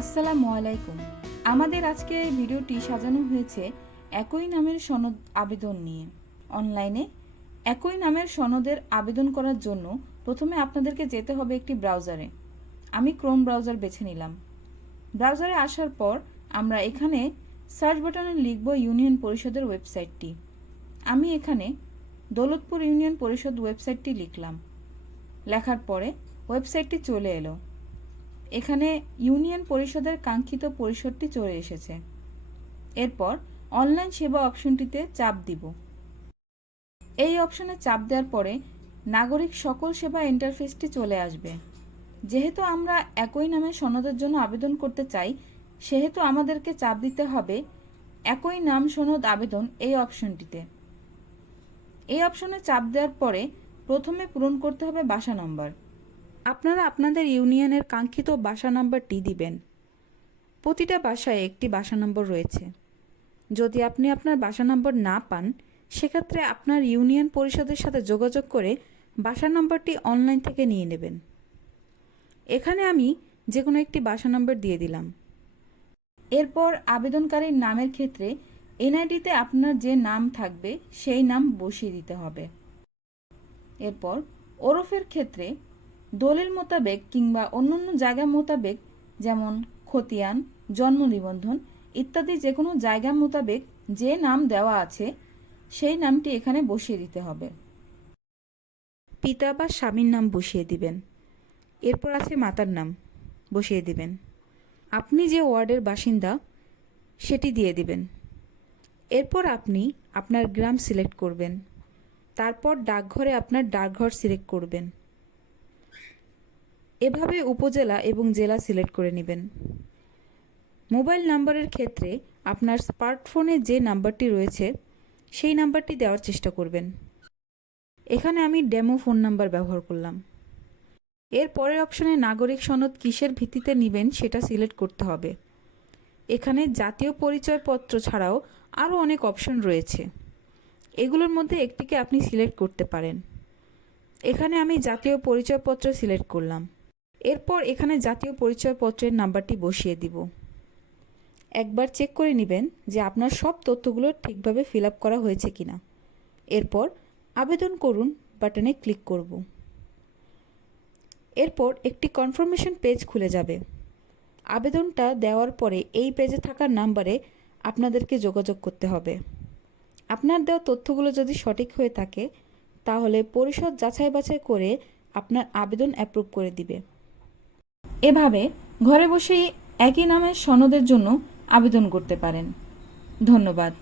আসসালামু আলাইকুম। আমাদের আজকে ভিডিওটি সাজানো হয়েছে একই নামের সনদ আবেদন নিয়ে। অনলাইনে একই নামের সনদের আবেদন করার জন্য প্রথমে আপনাদেরকে যেতে হবে একটি ব্রাউজারে। আমি ক্রোম ব্রাউজার বেছে নিলাম। ব্রাউজারে আসার পর আমরা এখানে সার্চ বাটনে লিখব ইউনিয়ন পরিষদের ওয়েবসাইটটি। আমি এখানে দৌলতপুর ইউনিয়ন পরিষদ ওয়েবসাইটটি লিখলাম। লেখার পরে ওয়েবসাইটটি চলে এলো। এখানে ইউনিয়ন পরিষদের কাঙ্ক্ষিত পরিষদটি চলে এসেছে। এরপর অনলাইন সেবা অপশনটিতে চাপ দিব। এই অপশনে চাপ দেওয়ার পরে নাগরিক সকল সেবা ইন্টারফেসটি চলে আসবে। যেহেতু আমরা একই নামে সনদের জন্য আবেদন করতে চাই, সেহেতু আমাদেরকে চাপ দিতে হবে একই নাম সনদ আবেদন এই অপশনটিতে। এই অপশনে চাপ দেওয়ার পরে প্রথমে পূরণ করতে হবে বাসা নম্বর। আপনারা আপনাদের ইউনিয়নের কাঙ্ক্ষিত বাসা নাম্বারটি দিবেন। প্রতিটা বাসায় একটি বাসা নম্বর রয়েছে। যদি আপনি আপনার বাসা নম্বর না পান, সেক্ষেত্রে আপনার ইউনিয়ন পরিষদের সাথে যোগাযোগ করে বাসা নম্বরটি অনলাইন থেকে নিয়ে নেবেন। এখানে আমি যে কোনো একটি বাসা নম্বর দিয়ে দিলাম। এরপর আবেদনকারীর নামের ক্ষেত্রে এনআইডিতে আপনার যে নাম থাকবে সেই নাম বসিয়ে দিতে হবে। এরপর ওরফের ক্ষেত্রে দলিল মোতাবেক কিংবা অন্যান্য জায়গা মোতাবেক, যেমন খতিয়ান, জন্ম নিবন্ধন ইত্যাদি যে কোনো জায়গা মোতাবেক যে নাম দেওয়া আছে সেই নামটি এখানে বসিয়ে দিতে হবে। পিতা বা স্বামীর নাম বসিয়ে দিবেন। এরপর আছে মাতার নাম বসিয়ে দিবেন। আপনি যে ওয়ার্ডের বাসিন্দা সেটি দিয়ে দিবেন। এরপর আপনি আপনার গ্রাম সিলেক্ট করবেন। তারপর ডাকঘরে আপনার ডাকঘর সিলেক্ট করবেন। এভাবে উপজেলা এবং জেলা সিলেক্ট করে নেবেন। মোবাইল নাম্বারের ক্ষেত্রে আপনার স্মার্টফোনে যে নাম্বারটি রয়েছে সেই নাম্বারটি দেওয়ার চেষ্টা করবেন। এখানে আমি ডেমো ফোন নাম্বার ব্যবহার করলাম। এর পরের অপশনে নাগরিক সনদ কিসের ভিত্তিতে নেবেন সেটা সিলেক্ট করতে হবে। এখানে জাতীয় পরিচয়পত্র ছাড়াও আরও অনেক অপশন রয়েছে। এগুলোর মধ্যে একটিকে আপনি সিলেক্ট করতে পারেন। এখানে আমি জাতীয় পরিচয়পত্র সিলেক্ট করলাম। এরপর এখানে জাতীয় পরিচয়পত্রের নাম্বারটি বসিয়ে দিব। একবার চেক করে নেবেন যে আপনার সব তথ্যগুলো ঠিকভাবে ফিল আপ করা হয়েছে কিনা। এরপর আবেদন করুন বাটনে ক্লিক করব। এরপর একটি কনফার্মেশন পেজ খুলে যাবে। আবেদনটা দেওয়ার পরে এই পেজে থাকা নাম্বারে আপনাদেরকে যোগাযোগ করতে হবে। আপনার দেওয়া তথ্যগুলো যদি সঠিক হয়ে থাকে তাহলে পরিষদ যাচাই বাছাই করে আপনার আবেদন অ্যাপ্রুভ করে দিবে। এভাবে ঘরে বসেই একই নামের সনদের জন্য আবেদন করতে পারেন। ধন্যবাদ।